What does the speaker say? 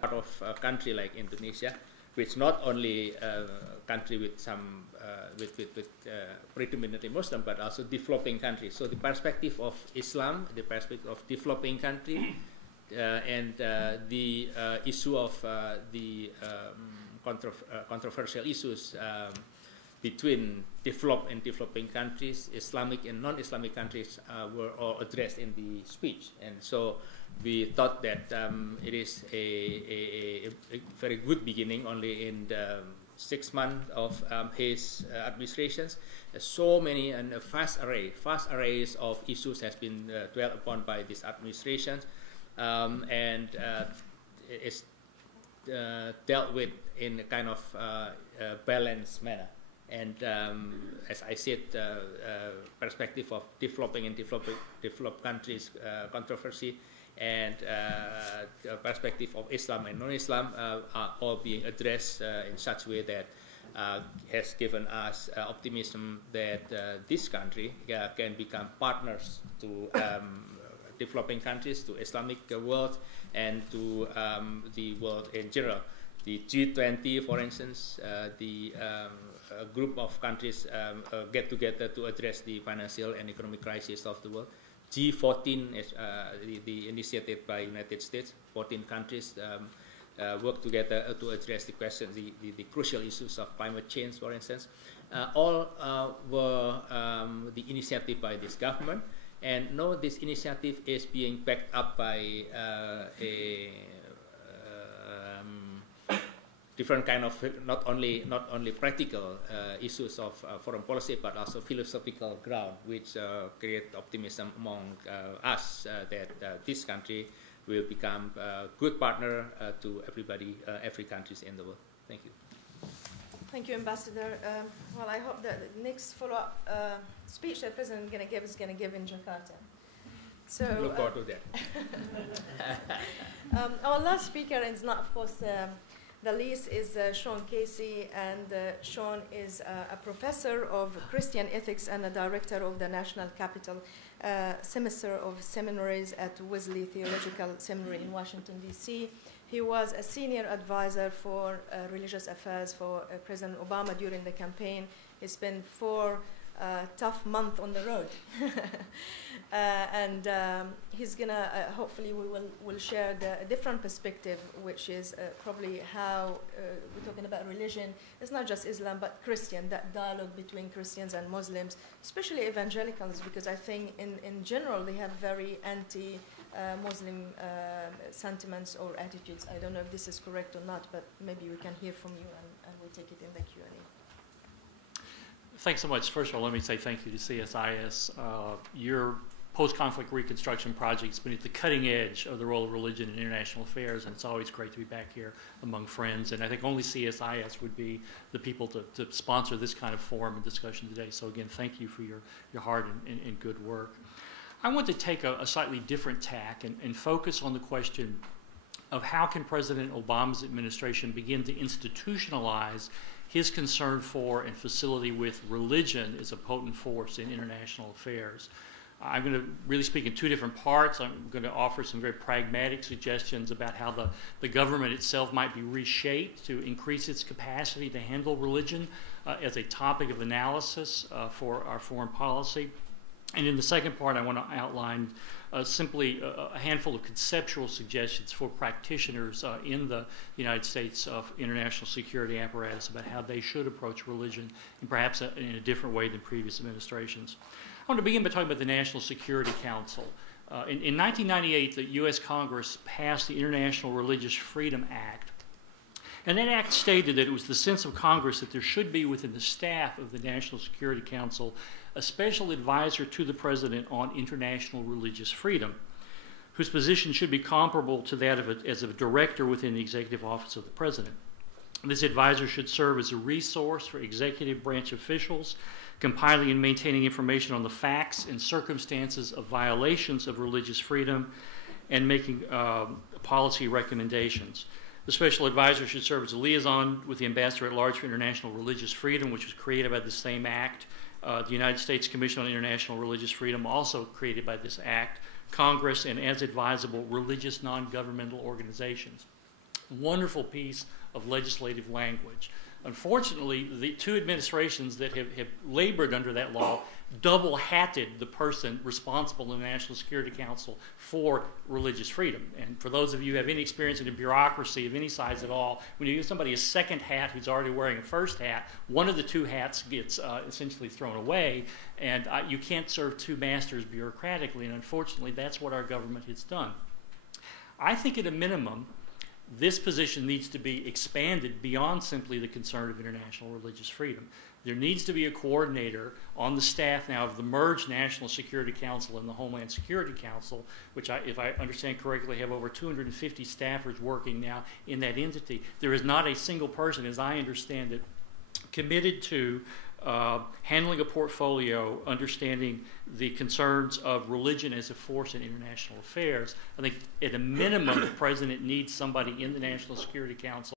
part of a country like Indonesia, which not only a country with some predominantly Muslim, but also developing countries. So the perspective of Islam, the perspective of developing country, and the issue of the controversial issues between developed and developing countries, Islamic and non-Islamic countries were all addressed in the speech. And so we thought that it is a very good beginning only in the 6 months of his administrations. So many and a vast arrays of issues has been dwelt upon by this administration, and it's dealt with in a kind of balanced manner. And as I said, perspective of developing and developed countries controversy, and the perspective of Islam and non-Islam are all being addressed in such a way that has given us optimism that this country can become partners to developing countries, to Islamic world, and to the world in general. The G20, for instance, the group of countries get together to address the financial and economic crisis of the world. G14 is the initiative by United States. 14 countries work together to address the questions, the crucial issues of climate change, for instance. All were the initiative by this government. And now this initiative is being backed up by a different kind of not only practical issues of foreign policy, but also philosophical ground, which create optimism among us that this country will become a good partner to everybody, every countries in the world. Thank you. Thank you, Ambassador. Well, I hope that the next follow-up speech that the President is going to give in Jakarta. So look forward to that. Our last speaker is not, of course, the least is Sean Casey, and Sean is a professor of Christian ethics and a director of the National Capital Semester of Seminaries at Wesley Theological Seminary in Washington, D.C. He was a senior advisor for religious affairs for President Obama during the campaign. He spent 4 tough months on the road. And he's going to, hopefully we will share a different perspective, which is probably how we're talking about religion. It's not just Islam, but Christian, that dialogue between Christians and Muslims, especially evangelicals, because I think in general they have very anti-Muslim sentiments or attitudes. I don't know if this is correct or not, but maybe we can hear from you and we'll take it in the Q&A. Thanks so much. First of all, let me say thank you to CSIS. Your post-conflict reconstruction project has been at the cutting edge of the role of religion in international affairs, and it's always great to be back here among friends. And I think only CSIS would be the people to sponsor this kind of forum and discussion today. So again, thank you for your hard and good work. I want to take a slightly different tack and focus on the question of how can President Obama's administration begin to institutionalize his concern for and facility with religion as a potent force in international affairs. I'm going to really speak in 2 different parts. I'm going to offer some very pragmatic suggestions about how the government itself might be reshaped to increase its capacity to handle religion as a topic of analysis for our foreign policy. And in the second part, I want to outline simply a handful of conceptual suggestions for practitioners in the United States international security apparatus about how they should approach religion, and perhaps in a different way than previous administrations. I want to begin by talking about the National Security Council. In 1998, the U.S. Congress passed the International Religious Freedom Act. And that act stated that it was the sense of Congress that there should be within the staff of the National Security Council a special advisor to the President on international religious freedom, whose position should be comparable to that of as a director within the Executive Office of the President. This advisor should serve as a resource for executive branch officials, compiling and maintaining information on the facts and circumstances of violations of religious freedom, and making policy recommendations. The special advisor should serve as a liaison with the Ambassador at Large for International Religious Freedom, which was created by the same act. The United States Commission on International Religious Freedom, also created by this act. Congress, and as advisable, religious non-governmental organizations. wonderful piece of legislative language. Unfortunately, the two administrations that have labored under that law double-hatted the person responsible in the National Security Council for religious freedom. And for those of you who have any experience in a bureaucracy of any size at all, when you give somebody a second hat who's already wearing a first hat, one of the two hats gets essentially thrown away, and you can't serve two masters bureaucratically, and unfortunately that's what our government has done. I think at a minimum, this position needs to be expanded beyond simply the concern of international religious freedom. There needs to be a coordinator on the staff now of the merged National Security Council and the Homeland Security Council, which, if I understand correctly, have over 250 staffers working now in that entity. There is not a single person, as I understand it, committed to handling a portfolio, understanding the concerns of religion as a force in international affairs. I think at a minimum, the President needs somebody in the National Security Council